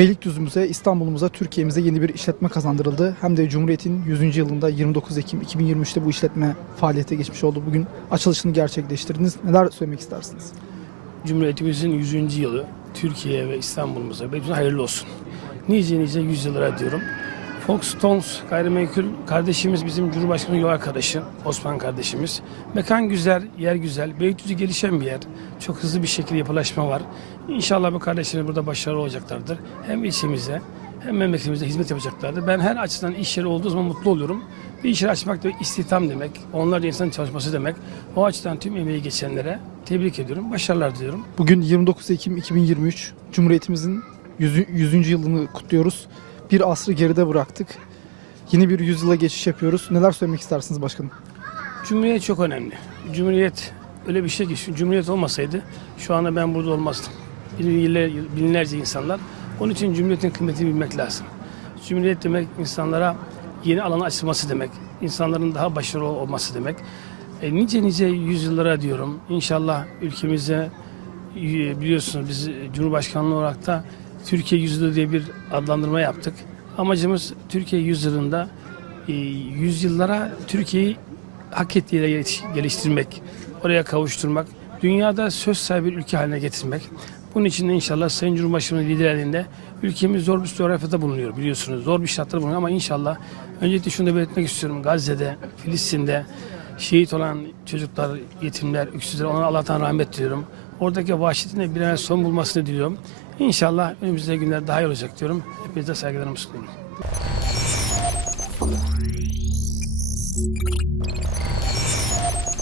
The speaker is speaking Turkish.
Beylikdüzü'müze, İstanbul'umuza, Türkiye'mize yeni bir işletme kazandırıldı. Hem de Cumhuriyet'in 100. yılında 29 Ekim 2023'te bu işletme faaliyete geçmiş oldu. Bugün açılışını gerçekleştirdiniz. Neler söylemek istersiniz? Cumhuriyetimizin 100. yılı Türkiye ve İstanbul'umuza bütün hayırlı olsun. Nice nice yüzyıllara diyorum. Fox Stones gayrimenkul kardeşimiz bizim Cumhurbaşkanı yol arkadaşı Osman kardeşimiz. Mekan güzel, yer güzel. Beylikdüzü gelişen bir yer. Çok hızlı bir şekilde yapılaşma var. İnşallah bu kardeşlerimiz burada başarılı olacaklardır. Hem ilçemize hem memleketimize hizmet yapacaklardır. Ben her açıdan iş yeri olduğu zaman mutlu oluyorum. Bir iş yeri açmak da istihdam demek. Onlarca insanın çalışması demek. O açıdan tüm emeği geçenlere tebrik ediyorum. Başarılar diliyorum. Bugün 29 Ekim 2023 Cumhuriyetimizin 100. 100. yılını kutluyoruz. Bir asrı geride bıraktık. Yeni bir yüzyıla geçiş yapıyoruz. Neler söylemek istersiniz başkanım? Cumhuriyet çok önemli. Cumhuriyet öyle bir şey ki Cumhuriyet olmasaydı şu anda ben burada olmazdım. Binler, binlerce insanlar. Onun için Cumhuriyet'in kıymetini bilmek lazım. Cumhuriyet demek insanlara yeni alan açılması demek. İnsanların daha başarılı olması demek. E, nice nice yüzyıllara diyorum. İnşallah ülkemize e, biliyorsunuz biz Cumhurbaşkanlığı olarak da Türkiye yüzyılı diye bir adlandırma yaptık. Amacımız Türkiye yüzyılında e, yüzyıllara Türkiye'yi hak ettiği geliştirmek, oraya kavuşturmak, dünyada söz sahibi bir ülke haline getirmek. Bunun için de inşallah Sayın Cumhurbaşkanı'nın liderliğinde ülkemiz zor bir coğrafyada bulunuyor biliyorsunuz. Zor bir şartlarda bulunuyor ama inşallah öncelikle şunu da belirtmek istiyorum. Gazze'de, Filistin'de şehit olan çocuklar, yetimler, öksüzler onlara Allah'tan rahmet diliyorum. Oradaki vahşetine bir an son bulmasını diliyorum. İnşallah önümüzde günler daha iyi olacak diyorum. Hepinize saygılarımı sunuyorum.